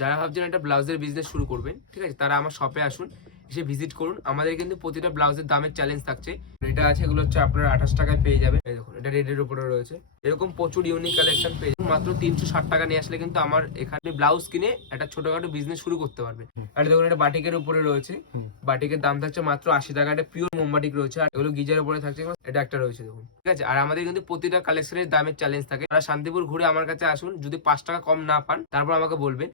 যারা ভাবছেন একটা ব্লাউজের বিজনেস শুরু করবেন, ঠিক আছে, তারা আমার শপে আসুন, এসে ভিজিট করুন। আমাদের কিন্তু প্রতিটা ব্লাউজের দামের চ্যালেঞ্জ থাকছে। এটা আছে, এগুলো হচ্ছে আপনার 28 টাকায় পেয়ে যাবেন। এই দেখুন, এটা রেডের উপরে রয়েছে। এরকম প্রচুর ইউনিক কালেকশন পেয়ে যাবেন। মাত্র 360 টাকা নিয়ে আসলে কিন্তু আমার এখানে ব্লাউজ কিনে একটা ছোটখাটো বিজনেস শুরু করতে পারবেন। আর দেখুন, এটা বাটিকের উপরে রয়েছে। বাটিকের দাম থাকছে মাত্র 80 টাকা। এটা পিওর মোমবাটিক রয়েছে। আর এগুলো গিজারের উপরে থাকছে। এটা একটা রয়েছে দেখুন, ঠিক আছে। আর আমাদের কিন্তু প্রতিটা কালেকশনের দামের চ্যালেঞ্জ থাকে। তারা শান্তিপুর ঘুরে আমার কাছে আসুন, যদি 5 টাকা কম না পান তারপর আমাকে বলবেন।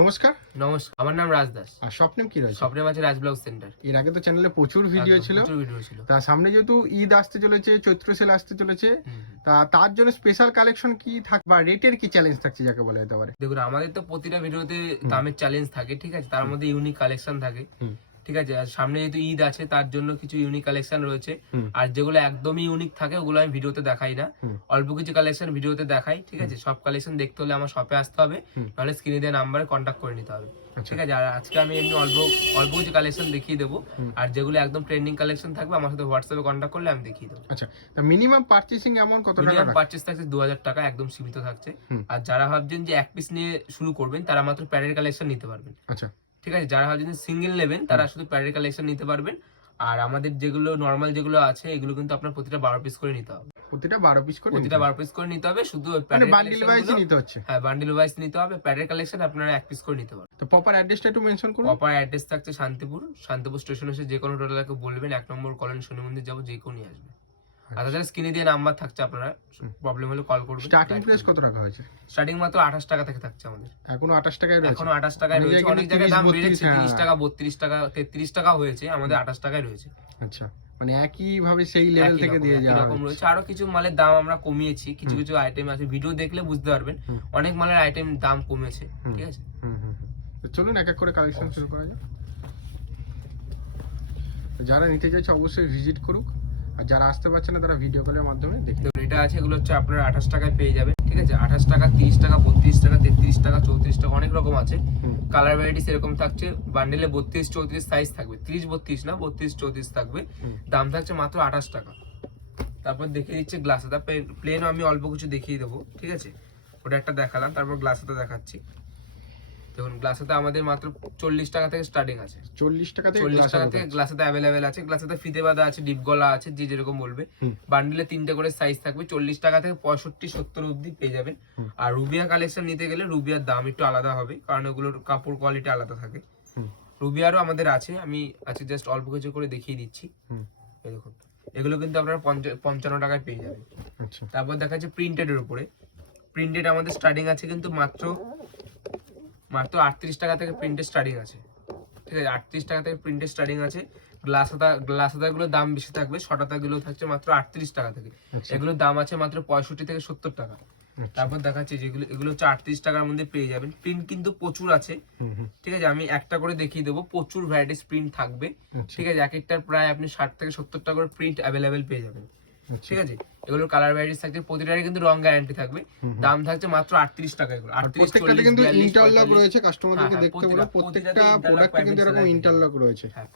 নমস্কার। নমস্কার, আমার নাম রাজ দাস। আর শপ নেম কি রয়েছে? শপ নেম আছে রাজ ব্লাউজ সেন্টার। এর আগে তো চ্যানেলে প্রচুর ভিডিও ছিল। তা সামনে যেহেতু ঈদ আসতে চলেছে, চৈত্র সেল আসতে চলেছে, তা তার জন্য স্পেশাল কালেকশন কি থাকবে বা রেটের কি চ্যালেঞ্জ থাকছে যাকে বলা যেতে পারে? দেখুন, আমাদের তো প্রতিটা ভিডিওতে দামের চ্যালেঞ্জ থাকে, ঠিক আছে, তার মধ্যে ইউনিক কালেকশন থাকে, ঠিক আছে। আর সামনে যেহেতু ঈদ আছে তার জন্য কিছু ইউনিক কালেকশন রয়েছে। আর যেগুলো একদমই ইউনিক থাকে ওগুলো আমি ভিডিওতে দেখাই না, অল্প কিছু কালেকশন ভিডিওতে দেখাই, ঠিক আছে। সব কালেকশন দেখতে হলে আমার শপে আসতে হবে, নাহলে স্ক্রিনে দেওয়া নাম্বারে কন্ট্যাক্ট করে নিতে হবে, ঠিক আছে। আর আজকে আমি এমনি অল্প কিছু কালেকশন দেখিয়ে দেবো। আর যেগুলো একদম ট্রেন্ডিং কালেকশন থাকবে আমার সাথে হোয়াটসঅ্যাপে কন্ট্যাক্ট করলে আমি দেখিয়ে দেবো। আচ্ছা, তা মিনিমাম পারচেজিং অ্যামাউন্ট কত টাকা? মিনিমাম পারচেজ থাকছে 2000 টাকা, একদম সীমিত থাকছে। আর যারা ভাবছেন যে এক পিস নিয়ে শুরু করবেন তারা মাত্র প্যাডের কালেকশন নিতে পারবেন। আচ্ছা, ঠিক আছে। যারা ভাবছেন সিঙ্গেল নেবেন তারা শুধু প্যাডের কালেকশন নিতে পারবেন। আর আমাদের যেগুলো নরমাল যেগুলো আছে এগুলো কিন্তু আপনার প্রতিটা 12 পিস করে নিতে হবে। প্রতিটা 12 পিস করে নিতে হবে। শুধু মানে বান্ডিল ওয়াইজ নিতে হচ্ছে? হ্যাঁ, বান্ডিল ওয়াইজ নিতে হবে। প্যাডের কালেকশন আপনারা এক পিস করে নিতে পারবেন। তো প্রপার অ্যাড্রেসটা একটু মেনশন করুন। প্রপার অ্যাড্রেস থাকছে শান্তিপুর স্টেশন এসে যে কোনো টোটালকে বলবেন 1 নম্বর কলোনি শনি মন্দির যাবো, যে কোনো নিয়ে আসবে। আর তাছাড়া স্ক্রিনে দিয়ে নাম্বার থাকছে, আপনারা প্রবলেম হলে কল করবেন। স্টার্টিং প্রাইস কত টাকা হয়েছে? স্টার্টিং মাত্র 28 টাকা থেকে থাকছে আমাদের। এখনো 28 টাকায় রয়েছে? এখনো 28 টাকায় রয়েছে। অনেক জায়গায় দাম বেড়েছে, 30 টাকা 32 টাকা 33 টাকা হয়েছে, আমাদের 28 টাকায় রয়েছে। আচ্ছা, মানে একই ভাবে সেই লেভেল থেকে দিয়ে যাওয়া এরকম রয়েছে। আরো কিছু মালের দাম আমরা কমিয়েছি, কিছু কিছু আইটেম আছে, ভিডিও দেখলে বুঝতে পারবেন অনেক মালের আইটেম দাম কমেছে, ঠিক আছে। তো চলুন এক এক করে কালেকশন শুরু করা যাক। যারা নিতে চাইছে অবশ্যই ভিজিট করুক, আর যারা আসতে পারছে না তারা ভিডিও কলের মাধ্যমে দেখে। এটা আছে, এগুলো হচ্ছে আপনার 28 টাকায় পেয়ে যাবেন, ঠিক আছে। 28 টাকা, 30 টাকা, 32 টাকা, 33 টাকা, 34 টাকা, অনেক রকম আছে। কালার ভ্যারাইটিস এরকম থাকছে। বান্ডেলে 32 34 সাইজ থাকবে, 30 32 না, 32 34 থাকবে। দাম থাকছে মাত্র 28 টাকা। তারপর দেখিয়ে দিচ্ছে গ্লাস হাতা। প্লেন আমি অল্প কিছু দেখিয়ে দেবো, ঠিক আছে। ওটা একটা দেখালাম, তারপর গ্লাস হাতা দেখাচ্ছি। দেখুন, গ্লাস হাতা আমাদের মাত্র 40 টাকা থেকে স্টার্টিং আছে। 40 টাকা থেকে গ্লাস হাতা অ্যাভেলেবেল আছে। গ্লাস হাতা ফিতে বাঁধা আছে, ডিপ গলা আছে, যে যেরকম বলবে। বান্ডিলে 3টে করে সাইজ থাকবে। 40 টাকা থেকে 65 70 অবধি পেয়ে যাবেন। আর রুবিয়া কালেকশন নিতে গেলে রুবিয়ার দাম একটু আলাদা হবে, কারণ ওগুলোর কাপড় কোয়ালিটি আলাদা থাকে। রুবিয়ারও আমাদের আছে, আমি আছে জাস্ট অল্প কিছু করে দেখিয়ে দিচ্ছি। এই দেখুন, এগুলো কিন্তু আপনারা 55 টাকায় পেয়ে যাবেন। তারপর দেখা যাচ্ছে প্রিন্টেডের উপরে। প্রিন্টেড আমাদের স্টার্টিং আছে কিন্তু মাত্র 38 টাকা থেকে প্রিন্টেড স্টার্টিং আছে, ঠিক আছে। 38 টাকা থেকে প্রিন্টেড স্টার্টিং আছে। গ্লাস হাতাগুলোর দাম বেশি থাকবে। শর্ট হাতাগুলো থাকছে মাত্র 38 টাকা থেকে। এগুলোর দাম আছে মাত্র 65 থেকে 70 টাকা। তারপর দেখাচ্ছি যেগুলো, এগুলো হচ্ছে 38 টাকার মধ্যে পেয়ে যাবেন। প্রিন্ট কিন্তু প্রচুর আছে, ঠিক আছে। আমি একটা করে দেখিয়ে দেবো। প্রচুর ভ্যারাইটিস প্রিন্ট থাকবে, ঠিক আছে। এক একটার প্রায় আপনি 60 থেকে 70 টাকা করে প্রিন্ট অ্যাভেলেবেল পেয়ে যাবেন, ঠিক আছে। এগুলোর কালার ভ্যারাইটিস থাকছে, প্রতিটারই কিন্তু রং গ্যারান্টি থাকবে। দাম থাকছে মাত্র 38 টাকা। এগুলো 38 প্রত্যেকটাতে কিন্তু ইন্টারলক রয়েছে, কাস্টমারদেরকে দেখতে বলে প্রত্যেকটা প্রোডাক্টে কিন্তু এরকম ইন্টারলক রয়েছে। হ্যাঁ,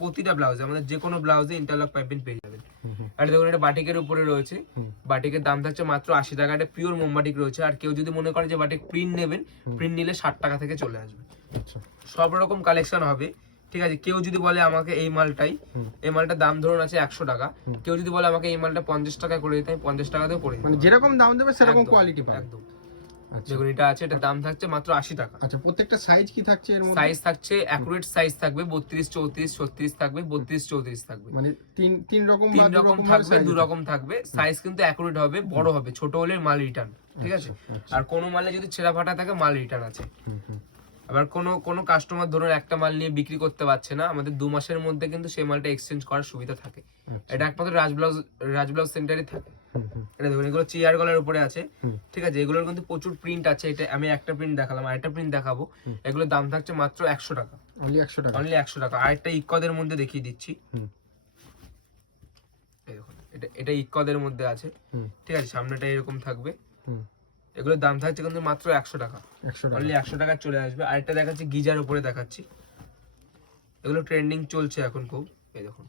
প্রতিটা ব্লাউজে, আমাদের যে কোনো ব্লাউজে ইন্টারলক পাইপিং পেয়ে যাবেন। আর দেখুন, এটা বাটিকের উপরে রয়েছে। বাটিকের দাম থাকছে মাত্র 80 টাকা। এটা পিওর মোমবাটিক রয়েছে। আর কেউ যদি মনে করে যে বাটিক প্রিন্ট নেবেন, প্রিন্ট নিলে 60 টাকা থেকে চলে আসবে। সব রকম কালেকশন হবে, ঠিক আছে। কেউ যদি বলে আমাকে এই মালটার দাম ধরুন আছে 100 টাকা, কেউ যদি বলে আমাকে এই মালটা 50 টাকা করে দিতে, আমি 50 টাকাতেও করে দিই। মানে যেরকম দাম দেবে সেরকম কোয়ালিটি পাবে একদম। দেখুন, এটা আছে, এটার দাম থাকছে মাত্র 80 টাকা। আচ্ছা, প্রত্যেকটা সাইজ কি থাকছে এর মধ্যে? সাইজ থাকছে অ্যাকুরেট সাইজ থাকবে 32 34 36 থাকবে, 32 34 থাকবে। মানে তিন রকম থাকবে, দু রকম থাকবে। সাইজ কিন্তু অ্যাকুরেট হবে, বড় হবে। ছোট হলে মাল রিটার্ন, ঠিক আছে। আর কোন মালে যদি ছেঁড়া ফাটা থাকে মাল রিটার্ন আছে। আবার কোনো কাস্টমার ধরুন একটা মাল নিয়ে বিক্রি করতে পারছে না, আমাদের 2 মাসের মধ্যে কিন্তু সেই মালটা এক্সচেঞ্জ করার সুবিধা থাকে। এটা একমাত্র রাজ ব্লাউজ সেন্টারে থাকে। এটা দেখুন এগুলো চেয়ার গলার উপরে আছে, হুম। ঠিক আছে। এগুলোর কিন্তু প্রচুর প্রিন্ট আছে। এটা আমি একটা প্রিন্ট দেখালাম, আরেকটা প্রিন্ট দেখাবো। এগুলোর দাম থাকছে মাত্র 100 টাকা, অনলি 100 টাকা। অনলি 100 টাকা। আরেকটা ইকদের মধ্যে দেখিয়ে দিচ্ছি, হুম। এই দেখুন এটা ইকদের মধ্যে আছে, হুম। ঠিক আছে। সামনেটা এরকম থাকবে। হুম। এগুলোর দাম থাকছে কিন্তু মাত্র 100 টাকা, 100 টাকা। অনলি 100 টাকা চলে আসবে। আরেকটা দেখাচ্ছি গিজার উপরে দেখাচ্ছি, এগুলো ট্রেন্ডিং চলছে এখন খুব, এই দেখুন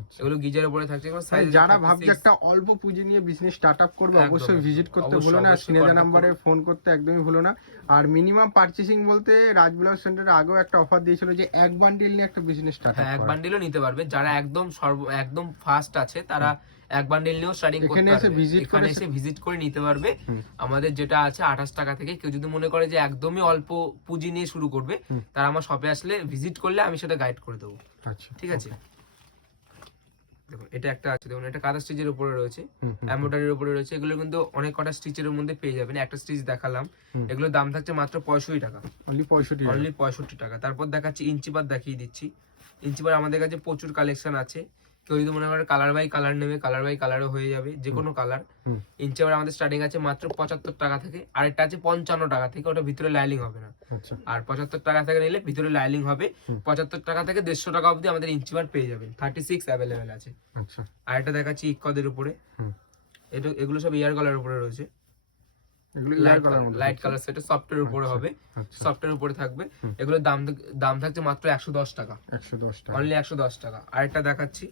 আচ্ছা। এগুলো গিজার উপরে থাকছে। এগুলো সাইজ যারা ভাবছে একটা অল্প পুঁজি নিয়ে বিজনেস স্টার্ট আপ করবে, একদম, অবশ্যই একদম। ভিজিট করতে অবশ্যই, ভুলো না, অবশ্যই স্ক্রিনে দেওয়া contact নাম্বারে ফোন করতে একদমই ভুলো না। আর মিনিমাম পারচেসিং বলতে রাজ ব্লাউজ সেন্টারে আগেও একটা অফার দিয়েছিল যে এক বান্ডিল নিয়ে একটা বিজনেস স্টার্ট হ্যাঁ, আপ এক করা। বান্ডিলও নিতে পারবে। যারা একদম ফার্স্ট আছে তারা এক বান্ডিল নিয়েও স্টার্টিং করতে এখানে এসে পারবে। visit এখানে করে এসে ভিজিট করে নিতে পারবে। হুম। আমাদের যেটা আছে 28 টাকা থেকে। কেউ যদি মনে করে যে একদমই অল্প পুঁজি নিয়ে শুরু করবে, হুম। তারা আমার শপে আসলে ভিজিট করলে আমি সেটা গাইড করে দেবো, আচ্ছা, ঠিক আছে। দেখুন এটা একটা আছে, দেখুন এটা কাঁথা স্টিচের উপরে রয়েছে, হুম, হুম, এমব্রয়ডারির উপরে রয়েছে। এগুলো কিন্তু অনেক কটা স্টিচের মধ্যে পেয়ে যাবেন। একটা স্টিচ দেখালাম, হুম। এগুলোর দাম থাকছে মাত্র 65 টাকা, অনলি 65 টাকা। অনলি 65 টাকা। তারপর দেখাচ্ছি ইঞ্চিপাত দেখিয়ে দিচ্ছি। ইঞ্চিপাত আমাদের কাছে প্রচুর কালেকশন আছে। কেউ যদি মনে করে কালার বাই কালার নেবে, কালার বাই কালারও হয়ে যাবে, যে কোনো কালার। হুম। ইঞ্চিপাত আমাদের স্টার্টিং আছে মাত্র 75 টাকা থেকে। আরেকটা আছে 55 টাকা থেকে, ওটা ভিতরে লাইলিং হবে না। আচ্ছা। আর 75 টাকা থেকে নিলে ভিতরে লাইলিং হবে। হুম। 75 টাকা থেকে 150 টাকা অবধি আমাদের ইঞ্চিপাত পেয়ে যাবেন। 36 অ্যাভেলেবেল আছে। আচ্ছা। আরেকটা দেখাচ্ছি ইকদের উপরে, হুম। এগুলো সব ইয়ার কালার উপরে রয়েছে। এগুলো ইয়ার কালার মধ্যে লাইট থাকছে। কালার সেটা সফটের উপরে আচ্ছা, হবে, আচ্ছা। সফটের উপরে থাকবে। হুম। এগুলোর দাম থাকছে মাত্র 110 টাকা, 110 টাকা। অনলি 110 টাকা। আরেকটা দেখাচ্ছি,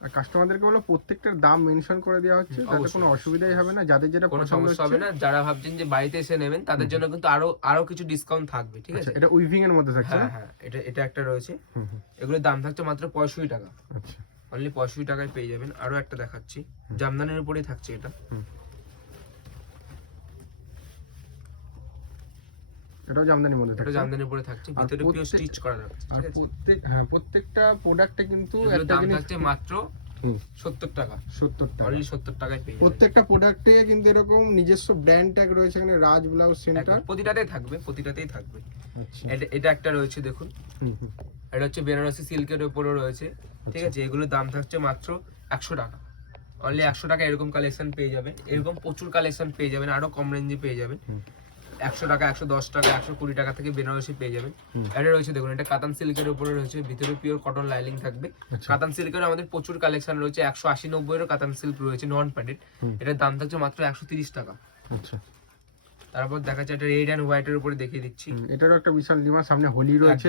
আর কাস্টমারদেরকে বলো প্রত্যেকটার দাম মেনশন করে দেওয়া হচ্ছে, তাতে অবশ্যই, কোনো অসুবিধাই হবে না। যাদের যেটা কোনো পছন্দ সমস্যা হবে হচ্ছে। না। যারা ভাবছেন যে বাড়িতে এসে নেবেন, তাদের জন্য কিন্তু আরো কিছু ডিসকাউন্ট থাকবে, ঠিক আচ্ছা, আছে। এটা উইভিং এর মধ্যে থাকছে হ্যাঁ না? হ্যাঁ, এটা একটা রয়েছে। হুম, হুম। এগুলোর দাম থাকছে মাত্র 65 টাকা, আচ্ছা। অনলি 65 টাকায় পেয়ে যাবেন। আরো একটা দেখাচ্ছি, জামদানির উপরেই থাকছে এটা। হুম। এটাও জামদানির মধ্যে এটা থাকছে। জামদানির উপরে থাকছে, ভিতরে পিওর স্টিচ করা থাকছে, আর ঠিক আছে। প্রত্যেকটা প্রোডাক্টে কিন্তু এগুলোর একটা দাম জিনিস থাকছে মাত্র 70 টাকা, 70 টাকা। অনলি 70 টাকায় পেয়ে যাবেন। প্রত্যেকটা প্রোডাক্টে কিন্তু এরকম নিজস্ব ব্র্যান্ড ট্যাগ রয়েছে, এখানে রাজ ব্লাউজ সেন্টার। একদম, প্রতিটাতেই থাকবে। আচ্ছা। এটা একটা রয়েছে, দেখুন হুম, হুম। এটা হচ্ছে বেনারসি সিল্কের উপরে রয়েছে, ঠিক আছে। এগুলোর দাম থাকছে মাত্র 100 টাকা, অনলি 100 টাকা। এরকম কালেকশন পেয়ে যাবেন, এরকম প্রচুর কালেকশন পেয়ে যাবেন, আরো কম রেঞ্জে পেয়ে যাবেন। 100 টাকা, 110 টাকা, 120 টাকা থেকে বেনারসি পেয়ে যাবেন। এটা রয়েছে, দেখুন এটা কাতান সিল্কের উপরে রয়েছে, ভিতরে পিওর কটন লাইনিং থাকবে। আচ্ছা। কাতান সিল্কের আমাদের প্রচুর কালেকশন রয়েছে, 180-90 এরও কাতান সিল্ক রয়েছে, নন প্যাডেড। এটার দাম থাকছে মাত্র 130 টাকা। আচ্ছা। তারপর দেখা যাচ্ছে এটা রেড এন্ড হোয়াইট এর উপরে দেখিয়ে দিচ্ছি। এটারও একটা বিশাল ডিমান্ড, সামনে হোলি রয়েছে।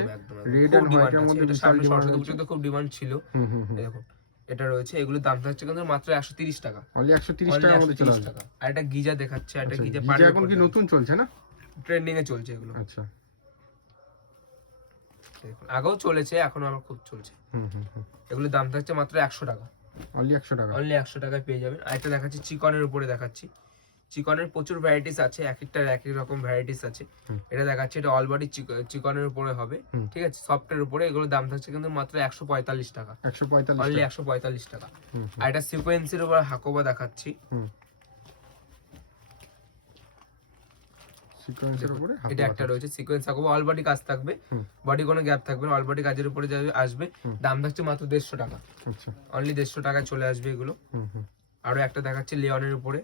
রেড এন্ড হোয়াইট এর মধ্যে বিশাল ডিমান্ড সরস্বতী রয়েছে। পুজোতে খুব ডিমান্ড ছিল। হুম, হুম, হুম। এই দেখুন এটা রয়েছে, এগুলোর দাম থাকছে কিন্তু মাত্র 130 টাকা, অনলি 130 Only টাকার মধ্যে চলে 130 আসবে। টাকা। আর এটা গিজা দেখাচ্ছে, এটা আচ্ছা, গিজা গিজা পাড়ের এখন কি নতুন চলছে না? ট্রেন্ডিং এ চলছে এগুলো। আচ্ছা। দেখুন আগেও চলেছে, এখনো আমার খুব চলছে। হুম, হুম, হুম। এগুলোর দাম থাকছে মাত্র 100 টাকা, অনলি 100 টাকা। অনলি 100 টাকায় পেয়ে যাবেন। আর একটা দেখাচ্ছি চিকনের উপরে দেখাচ্ছি। চিকনের প্রচুর ভ্যারাইটিস আছে, এক একটার এক এক রকম ভ্যারাইটিস আছে। এটা দেখাচ্ছি, এটা অল বডি চিকনের উপরে হবে, ঠিক আছে, সফটের উপরে। এগুলোর দাম থাকছে কিন্তু মাত্র 145 টাকা, 145 অনলি টাকা। 145 টাকা। হুম, আর এটা সিকোয়েন্সের উপর হাকোবা দেখাচ্ছি। হুম। সিকোয়েন্সের উপরে হাত এটা একটা রয়েছে সিকোয়েন্স হাকোবা, অল বডি কাজ থাকবে, হুম। বডি কোনো গ্যাপ থাকবে না, অল বডি কাজের উপরে যাবে আসবে। দাম থাকছে মাত্র 150 টাকা, আচ্ছা। অনলি 150 টাকায় চলে আসবে এগুলো। হুম, হুম। আরো একটা দেখাচ্ছি লিওনের উপরে,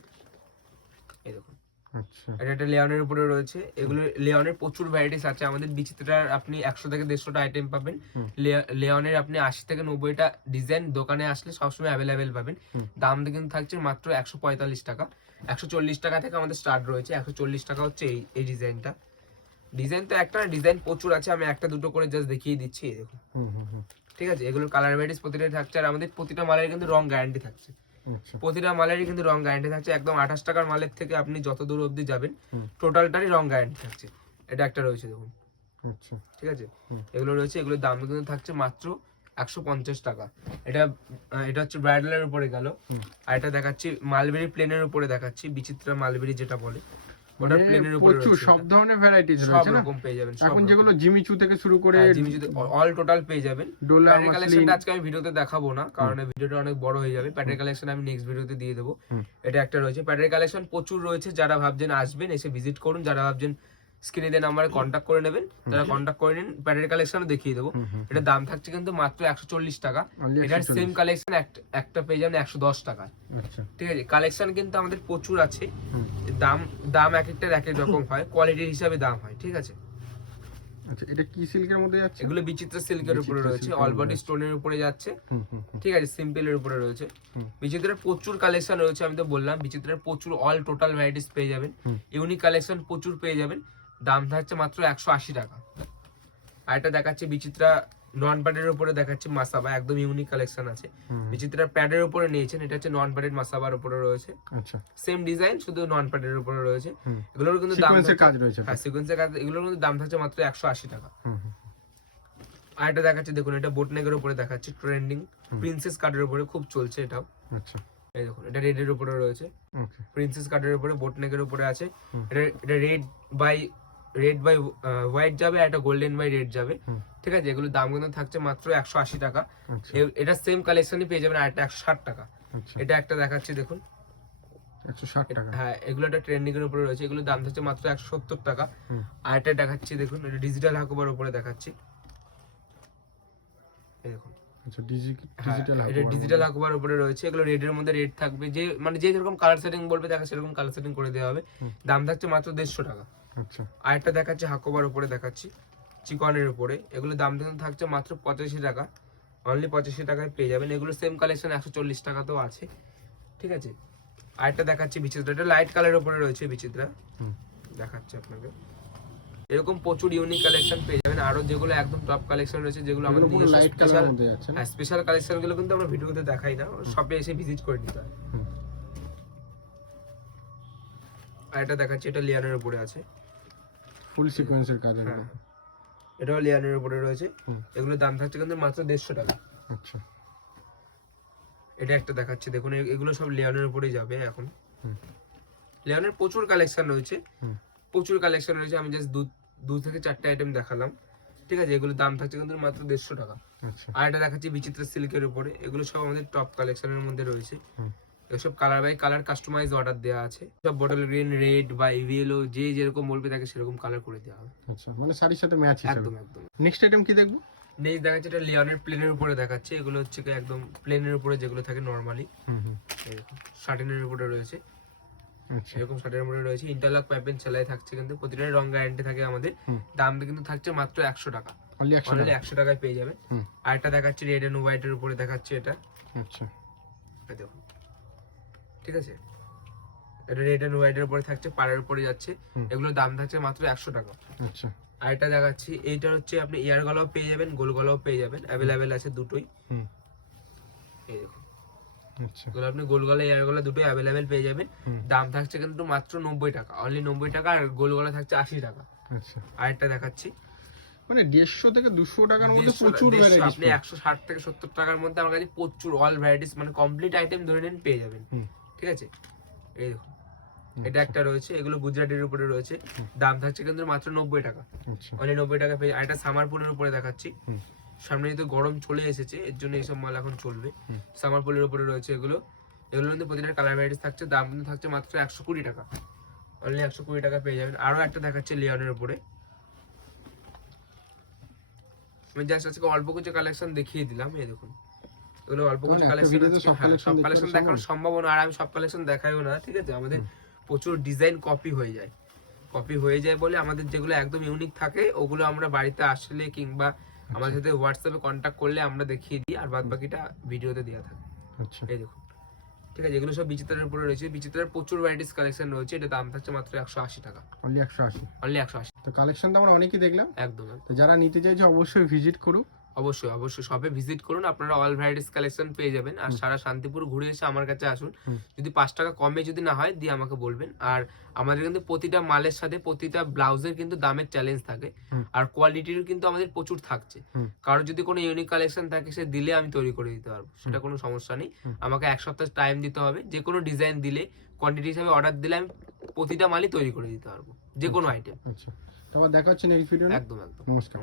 এই দেখুন আচ্ছা। এটা একটা লিওনের উপরে রয়েছে। এগুলো লিওনের প্রচুর ভ্যারাইটিস আছে আমাদের। বিচিত্রার আপনি 100 থেকে 150টা আইটেম পাবেন। লিওনের আপনি 80 থেকে 90টা ডিজাইন দোকানে আসলে সবসময় অ্যাভেলেবেল পাবেন। দাম কিন্তু থাকছে মাত্র 145 টাকা। 140 টাকা থেকে আমাদের স্টার্ট রয়েছে, 140 টাকা হচ্ছে এই ডিজাইনটা। ডিজাইন তো একটা না, ডিজাইন প্রচুর আছে, আমি একটা দুটো করে জাস্ট দেখিয়ে দিচ্ছি, এই দেখুন, হুম, হুম, হুম। ঠিক আছে। এগুলোর কালার ভ্যারাইটিস প্রতিটাই থাকছে। আর আমাদের প্রতিটা মালের কিন্তু রং গ্যারান্টি থাকছে, আচ্ছা। প্রতিটা মালেরই কিন্তু রং গ্যারান্টি থাকছে। একদম 28 টাকার মালের থেকে আপনি যত দূর অবধি যাবেন টোটালটারই রং গ্যারান্টি থাকছে। এটা একটা রয়েছে, দেখুন, আচ্ছা। ঠিক আছে। এগুলো রয়েছে, এগুলোর দাম কিন্তু থাকছে মাত্র 150 টাকা। এটা এটা হচ্ছে ব্রাইডালের উপরে গেল। আর এটা দেখাচ্ছি মালবেরি প্লেনের উপরে দেখাচ্ছি, বিচিত্রা মালবেরি যেটা বলে, ওটা প্লেনের উপরে প্রচুর রয়েছে। সব ধরনের ভ্যারাইটিস সব রয়েছে না? রকম পেয়ে যাবেন, এখন যেগুলো জিমিচু থেকে শুরু করে অল টোটাল পেয়ে যাবেন। ডোলা প্যাটের মাসলিন। কালেকশনটা আজকে আমি ভিডিওতে দেখাবো না, কারণ এই ভিডিওটা অনেক বড় হয়ে যাবে। প্যাটের কালেকশন আমি নেক্সট ভিডিওতে দিয়ে দেবো। এটা একটা রয়েছে, প্যাটের কালেকশন প্রচুর রয়েছে। যারা ভাবছেন আসবেন, এসে ভিজিট করুন। যারা ভাবছেন স্ক্রিনে দেওয়া নাম্বারে কন্ট্যাক্ট করে নেবেন, তারা কন্ট্যাক্ট করে নিন। প্যাডের কালেকশনও দেখিয়ে দেবো। এটা দাম থাকছে কিন্তু মাত্র 140 টাকা। এটার সেম কালেকশন একটা পেয়ে যাবেন 110 টাকায়। ঠিক আছে, কালেকশন কিন্তু আমাদের প্রচুর আছে। দাম এক একটার এক এক রকম হয়, কোয়ালিটির হিসাবে দাম হয়। ঠিক আছে, আচ্ছা এটা কি সিল্কের মধ্যে যাচ্ছে? এগুলো বিচিত্রা সিল্কের উপরে রয়েছে, অল বডি স্টোনের উপরে যাচ্ছে। ঠিক আছে, সিম্পলের উপরে রয়েছে। বিচিত্রার প্রচুর কালেকশন রয়েছে, আমি তো বললাম বিচিত্রার প্রচুর অল টোটাল ভ্যারাইটিস পেয়ে যাবেন। ইউনিক কালেকশন প্রচুর পেয়ে যাবেন। দাম থাকছে মাত্র 180 টাকা। আর এটা দেখাচ্ছে বিচিত্রা নন প্যাডের উপরে দেখাচ্ছে মাসাবা, একদম ইউনিক কালেকশন আছে। বিচিত্রা প্যাডের উপরে নিয়েছেন, এটা হচ্ছে নন প্যাডেড মাসাবার উপরে রয়েছে। আচ্ছা, সেম ডিজাইন, শুধু নন প্যাডের উপরে রয়েছে। এগুলোর কিন্তু দাম সিকোয়েন্সের কাজ রয়েছে। হ্যাঁ, সিকোয়েন্সের কাজ। এগুলোর কিন্তু দাম থাকছে মাত্র 180 টাকা। আর এটা দেখাচ্ছে দেখুন, এটা বোটনেকের উপরে দেখাচ্ছে, ট্রেন্ডিং প্রিন্সেস কাটের উপরে খুব চলছে এটাও। আচ্ছা, এই দেখুন, এটা রেডের উপরে রয়েছে, প্রিন্সেস কাটের উপরে বোটনেকের উপরে আছে। এটা রেড বাই হোয়াইট যাবে, আর এটা গোল্ডেন বাই রেড যাবে। ঠিক আছে, এগুলোর দাম কিন্তু থাকছে মাত্র 180 টাকা। এটা সেম কালেকশনই পেয়ে যাবেন, আর এটা 160 টাকা। এটা একটা দেখাচ্ছি দেখুন, 160 টাকা। হ্যাঁ, এগুলো একটা ট্রেন্ডিং এর উপরে রয়েছে, এগুলোর দাম থাকছে মাত্র 170 টাকা। আর এটা দেখাচ্ছি দেখুন, এটা ডিজিটাল হাকুবার উপরে দেখাচ্ছি। এই দেখুন, আচ্ছা ডিজিটাল এটা ডিজিটাল হাকুবার উপরে রয়েছে। এগুলো রেডের মধ্যে রেড থাকবে, যে মানে যে যেরকম কালার সেটিং বলবে দেখা সেরকম কালার সেটিং করে দেওয়া হবে। দাম থাকছে মাত্র 150 টাকা। আচ্ছা, আর একটা দেখাচ্ছি হাকুবার উপরে দেখাচ্ছি, চিকনের উপরে। এগুলো দাম থাকছে মাত্র 85 টাকা। অনলি 85 টাকায় পেয়ে যাবেন। এগুলো সেম কালেকশন 140 টাকা তো আছে। ঠিক আছে, আরেকটা দেখাচ্ছি বিচিত্রা, এটা লাইট কালারের উপরে রয়েছে বিচিত্রা, দেখাচ্ছি আপনাকে। এরকম প্রচুর ইউনিক কালেকশন পেয়ে যাবেন। আরো যেগুলো একদম টপ কালেকশন রয়েছে, যেগুলো আমাদের লাইট কালারের মধ্যে আছে। হ্যাঁ, স্পেশাল কালেকশন গুলো কিন্তু আমরা ভিডিওতে দেখাই না, শপে এসে ভিজিট করে নিতে হয়। আর এটা দেখাচ্ছি, এটা লিয়ানের উপরে আছে, ফুল সিকোয়েন্সের কাজ আছে। এটাও লিয়ানের উপরে রয়েছে। এগুলোর দাম থাকছে কিন্তু মাত্র 150 টাকা। আচ্ছা, এটা একটা দেখাচ্ছি দেখুন, এগুলো সব লিয়ানের উপরেই যাবে এখন। লিয়ানের প্রচুর কালেকশন রয়েছে, প্রচুর কালেকশন রয়েছে। আমি জাস্ট দু থেকে 4টে আইটেম দেখালাম। ঠিক আছে, এগুলোর দাম থাকছে কিন্তু মাত্র 150 টাকা। আর এটা দেখাচ্ছি বিচিত্রা সিল্কের উপরে, এগুলো সব আমাদের টপ কালেকশনের মধ্যে রয়েছে। এসব colour by colour customise order দেওয়া আছে। সব বটল গ্রিন, রেড বা ইভিএলও যে যেরকম বলবে তাকে সেরকম কালার করে দেওয়া হবে। আচ্ছা, মানে শাড়ির সাথে ম্যাচ হিসেবে। একদম একদম। নেক্সট আইটেম কি দেখবো? নেক্সট দেখাচ্ছে এটা লিওনের প্লেনের উপরে দেখাচ্ছে। এগুলো হচ্ছে কি একদম প্লেনের উপরে যেগুলো থাকে নরমালি। এরকম শার্টিনের উপরে রয়েছে, এরকম শার্টের উপরে রয়েছে। ইন্টারলক পাইপিং সেলাই থাকছে, কিন্তু প্রতিটা রং গ্যারান্টি থাকে আমাদের। দাম কিন্তু থাকছে মাত্র 100 টাকা। অনলি 100 টাকায় পেয়ে যাবেন। আর একটা দেখাচ্ছি রেড এন্ড হোয়াইটের উপরে দেখাচ্ছি এটা। আচ্ছা, দেখুন, ঠিক আছে, এটা রেড এন্ড হোয়াইটের উপরে থাকছে, পাড়ের উপরে যাচ্ছে। এগুলোর দাম থাকছে মাত্র 100 টাকা। আচ্ছা, আর এটা দেখাচ্ছি, এইটা হচ্ছে আপনি ইয়ার গলাও পেয়ে যাবেন, গোল গলাও পেয়ে যাবেন, অ্যাভেলেবেল আছে দুটোই। এই দেখুন, আচ্ছা, এগুলো আপনি গোল গলা ইয়ার গলা দুটোই অ্যাভেলেবেল পেয়ে যাবেন। দাম থাকছে কিন্তু মাত্র 90 টাকা, অনলি 90 টাকা। আর গোল গলা থাকছে 80 টাকা। আচ্ছা, আর একটা দেখাচ্ছি, মানে 150 থেকে 200 টাকার মধ্যে প্রচুর ভ্যারাইটিস। আপনি 160 থেকে 70 টাকার মধ্যে আমার কাছে প্রচুর অল ভ্যারাইটিস, মানে কমপ্লিট আইটেম ধরে নিন পেয়ে যাবেন। ঠিক আছে, এই দেখুন, এটা একটা রয়েছে, এগুলো গুজরাটের উপরে রয়েছে। দাম থাকছে কিন্তু মাত্র 90 টাকা। অনলি 90 টাকা পেয়ে। আর এটা সামারপুরের উপরে দেখাচ্ছি। সামনে যেহেতু গরম চলে এসেছে, এর জন্য এইসব মাল এখন চলবে। সামারপুরের উপরে রয়েছে এগুলো কিন্তু প্রতিটা কালার ভ্যারাইটিস থাকছে। দাম কিন্তু থাকছে মাত্র 120 টাকা। অনলি 120 টাকা পেয়ে যাবেন। আরো একটা দেখাচ্ছে লিওনের উপরে। আমি জাস্ট আজকে অল্প কিছু কালেকশন দেখিয়ে দিলাম। এই দেখুন, এগুলো অল্প কিছু কালেকশন, সব কালেকশন দেখানো সম্ভব না, আর আমি সব কালেকশন দেখাইও না। ঠিক আছে, আমাদের প্রচুর ডিজাইন কপি হয়ে যায় বলে আমাদের যেগুলো একদম ইউনিক থাকে ওগুলো আমরা বাড়িতে আসলে কিংবা আমাদের সাথে হোয়াটসঅ্যাপে কন্ট্যাক্ট করলে আমরা দেখিয়ে দিই, আর বাদ বাকিটা ভিডিওতে দেওয়া থাকে। আচ্ছা, এই দেখুন, ঠিক আছে, এগুলো সব বিচিত্রার উপরে রয়েছে। বিচিত্রার প্রচুর ভ্যারাইটিস কালেকশন রয়েছে। এটা দাম থাকছে মাত্র 180 টাকা। অনলি 180। অনলি 180। তো কালেকশন তো আমরা অনেকই দেখলাম। একদম। তো যারা নিতে চাইছে অবশ্যই ভিজিট করুক। অবশ্যই শপে ভিজিট করুন, আপনারা অল ভ্যারাইটিস কালেকশন পেয়ে যাবেন। আর সারা শান্তিপুর ঘুরে এসে আমার কাছে আসুন। যদি 5 টাকা কমে যদি না হয় দিয়ে আমাকে বলবেন। আর আমাদের কিন্তু প্রতিটা মালের সাথে প্রতিটা ব্লাউজের কিন্তু দামের চ্যালেঞ্জ থাকে, আর কোয়ালিটির কিন্তু আমাদের প্রচুর থাকছে। কারোর যদি কোনো ইউনিক কালেকশন থাকে সে দিলে আমি তৈরি করে দিতে পারবো, সেটা কোনো সমস্যা নেই। আমাকে 1 সপ্তাহ টাইম দিতে হবে। যে কোনো ডিজাইন দিলে, কোয়ান্টিটি হিসাবে অর্ডার দিলে আমি প্রতিটা মালই তৈরি করে দিতে পারবো, যে কোনো আইটেম। আচ্ছা, তারপর দেখা হচ্ছে নেক্সট ভিডিও। একদম। নমস্কার।